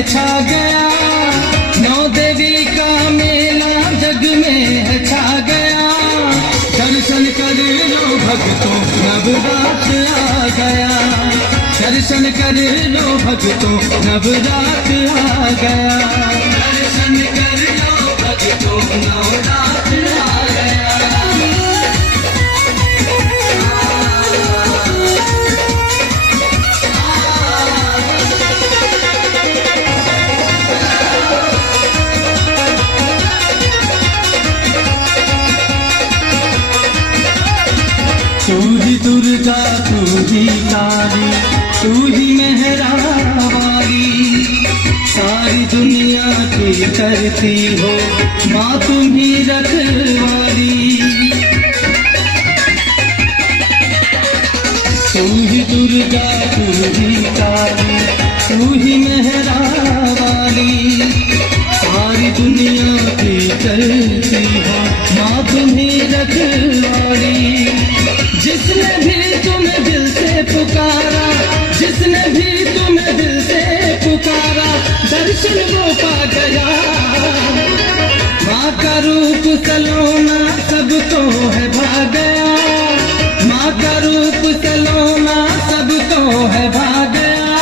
है छा गया, नौ देवी का मेला जग में है छा गया। दर्शन कर लो भक्तों नवरात आ गया, दर्शन कर लो भक्तों नवरात आ गया, दर्शन कर लो भक्तों नवरात आ गया। तू ही दुर्गा, तू ही काली, तू ही मेहरा वाली, सारी दुनिया की करती हो माँ तुम ही रखवाली। तू ही दुर्गा, तू ही काली, तू ही मेहरा वाली, सारी दुनिया की करती हो माँ तुम ही रखवाली। जिसने भी तुम्हें दिल से पुकारा, जिसने भी तुम्हें दिल से पुकारा, दर्शन वो पा गया। माँ का रूप सलोना सबको है भा गया, माँ का रूप सलोना सबको है भा गया।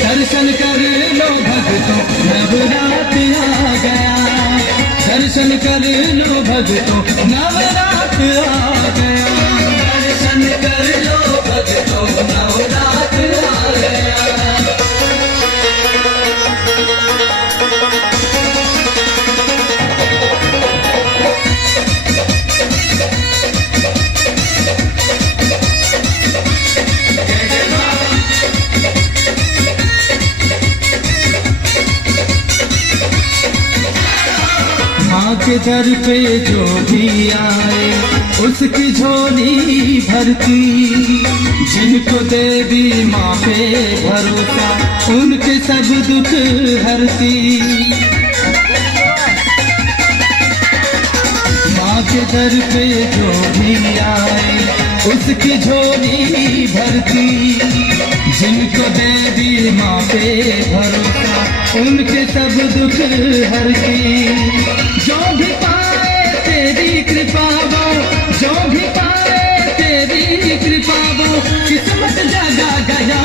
दर्शन कर लो भक्तों नवरात आ गया, दर्शन कर लो भक्तों नवरात आ गया, दर्शन कर लो भक्तों नवरात आ गया। माँ के दर पे जो भी आए उसकी झोली भरती, जिनको देवी माँ पे भरोसा उनके सब दुख हरती। माँ के दर पे जो भी आए उसकी झोली भरती, जिनको देवी माँ पे भरोसा उनके सब दुख हरती। जो भी पाए तेरी कृपा वो, जो भी पाए तेरी कृपा वो, किस्मत जगा गया।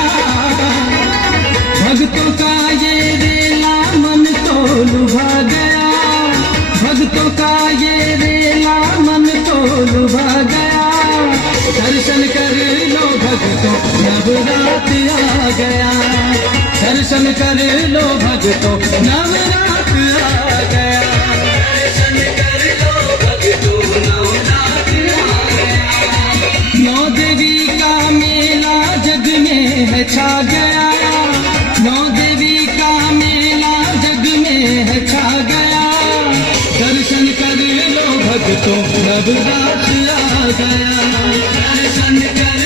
भक्तों का ये रेला मन तो लुभा गया, भक्तों का ये रेला मन तो लुभा गया। दर्शन कर लो भक्तों नवरात आ गया, दर्शन कर लो भक्तों नवरात आ गया, दर्शन कर लो भक्तों नवरात आ गया। नौ देवी का मेला जग में है छा गया, नौ देवी का मेला जग में है छा गया। दर्शन कर लो भक्तों नवरात आ गया, दर्शन कर